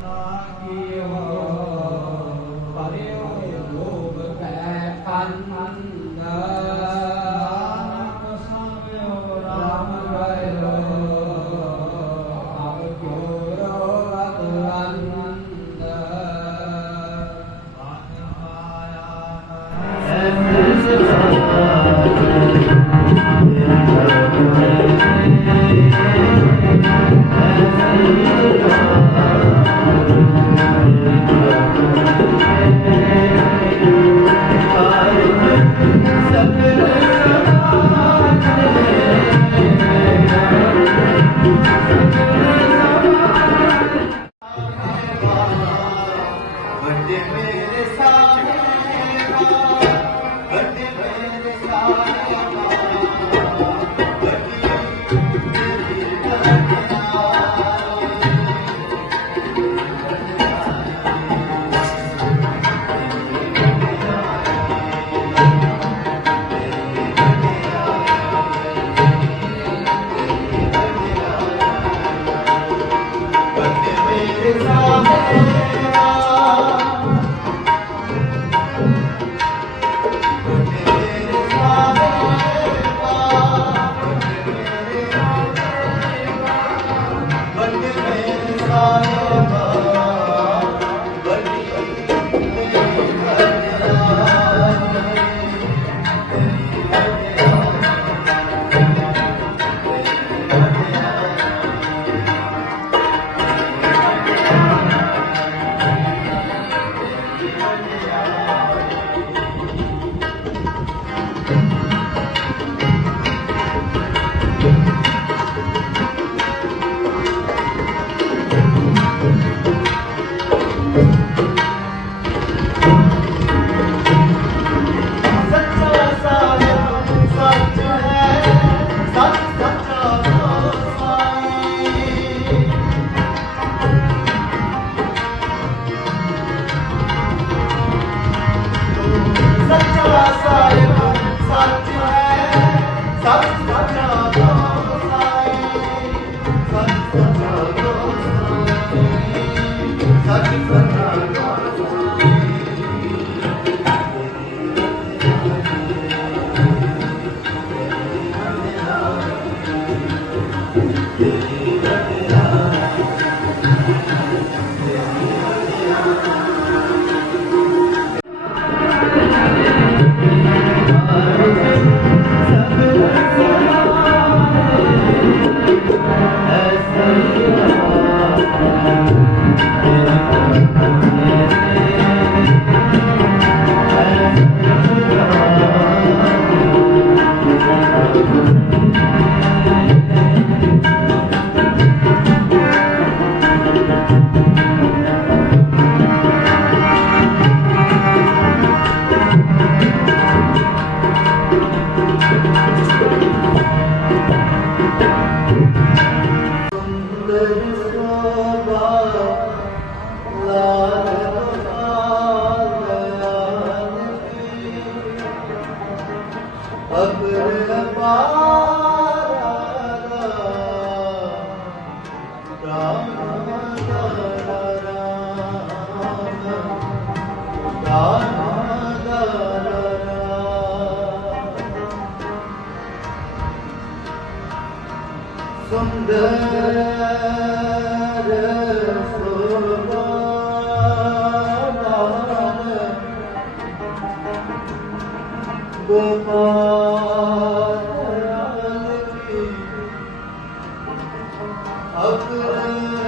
Allah ਵੱਡੇ Yeah. Altyazı